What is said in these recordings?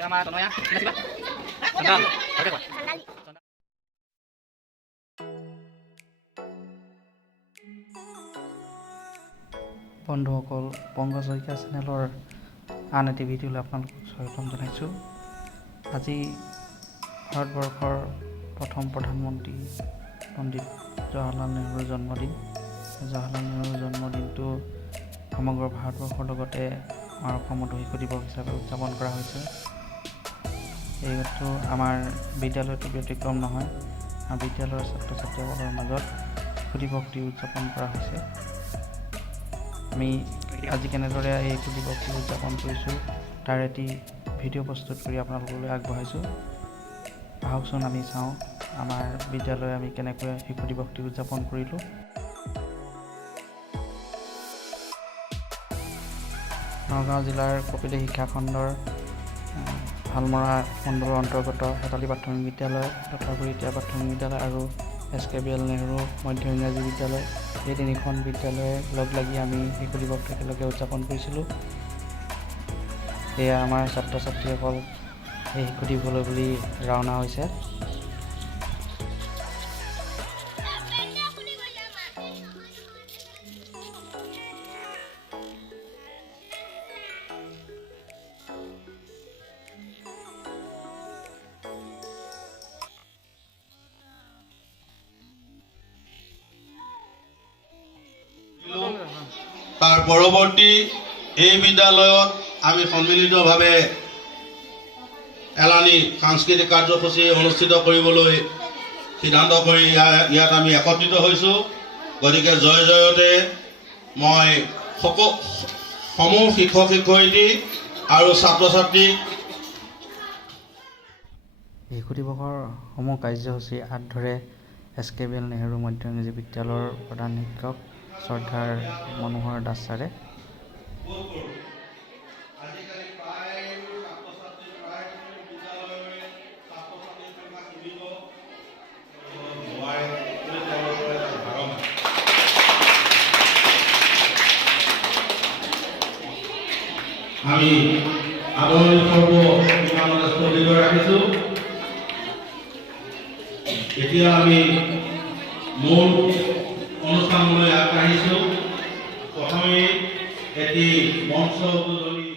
Ama Tono ya. Sini Pak. Sandal. Oke, Pak. বন্ধুসকল পংকজ শইকীয়া চেনেলৰ আন এটি ভিডিঅ'লৈ আপোনালোকক স্বাগতম জনাইছোঁ। আজি ভাৰতবৰ্ষৰ প্ৰথম প্ৰধানমন্ত্ৰী পণ্ডিত জৱাহৰলাল নেহৰুৰ জন্মদিন। জৱাহৰলাল নেহৰুৰ জন্মদিনটো সমগ্ৰ ভাৰতবৰ্ষৰ লগতে আমাৰ অসমতো শিশু দিৱস হিচাপে উদযাপন কৰা হৈছে। এইটো আমাৰ বিদ্যালয়তো ব্যতিক্ৰম নহয়। আমাৰ বিদ্যালয়ৰ ছাত্ৰ ছাত্ৰীসকলৰ মাজত শিশু দিৱসটি উদযাপন কৰা হৈছে। আমি আজি কেনেদৰে এই শিশু দিৱসটি উদযাপন কৰিছোঁ তাৰ এটি ভিডিঅ' প্ৰস্তুত কৰি আপোনালোকলৈ আগবঢ়াইছোঁ। আহকচোন আমি চাওঁ আমাৰ বিদ্যালয়ে আমি কেনেকৈ শিশু দিৱসটি উদযাপন কৰিলোঁ। নগাঁও জিলাৰ কপিলী শিক্ষাখণ্ডৰ হালমৰা মণ্ডলৰ অন্তৰ্গত হেতালী প্ৰাথমিক বিদ্যালয়, লতাগুৰিতীয়া প্ৰাথমিক বিদ্যালয় আৰু SKBL নেহৰু মধ্য ইংৰাজী বিদ্যালয়, এই তিনিখন বিদ্যালয়ে লগ লাগি আমি শিশু দিৱস একেলগে উদযাপন কৰিছিলোঁ। এয়া আমাৰ ছাত্ৰ ছাত্ৰীসকল এই শিশু দিৱসলৈ বুলি ৰাওনা হৈছে। তাৰ পৰৱৰ্তী এই বিদ্যালয়ত আমি সন্মিলিতভাৱে এলানি সাংস্কৃতিক কাৰ্যসূচী অনুষ্ঠিত কৰিবলৈ সিদ্ধান্ত কৰি ইয়াত আমি একত্ৰিত হৈছোঁ। গতিকে জয় জয়তে মই সমূহ শিক্ষক শিক্ষয়িত্ৰী আৰু ছাত্ৰ ছাত্ৰীক শিশু দিৱসৰ সমূহ কাৰ্যসূচী হাত ধৰে SKBL নেহৰু মধ্য ইংৰাজী বিদ্যালয়ৰ প্ৰধান শিক্ষক শ্ৰদ্ধাৰ মনোহৰ দাস ছাৰে। আমি আদৰণি স্বৰূপ ইমানতে স্থগিত ৰাখিছোঁ। এতিয়া আমি মূল অনুষ্ঠানলৈ আগবাঢ়িছোঁ। প্ৰথমে এটি মঞ্চ উদ্বোধনী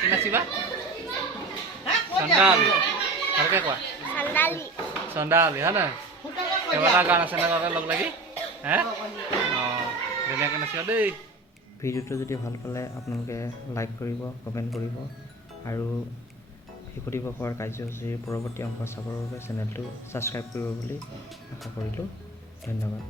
কি নাচিবা? চন্দালি ভালকে কোৱা। চন্দালি হয় নহয়? কেইবাটা গান আছে নে তাতে লগ লাগি হে অঁ ধুনীয়াকৈ নাচিবা দেই। ভিডিঅ'টো যদি ভাল পালে আপোনালোকে লাইক কৰিব, কমেণ্ট কৰিব আৰু শিশুদিৱস হোৱাৰ কাৰ্যসূচীৰ পৰৱৰ্তী অংশ চাবৰ বাবে চেনেলটো ছাবস্ক্ৰাইব কৰিব বুলি আশা কৰিলোঁ। ধন্যবাদ।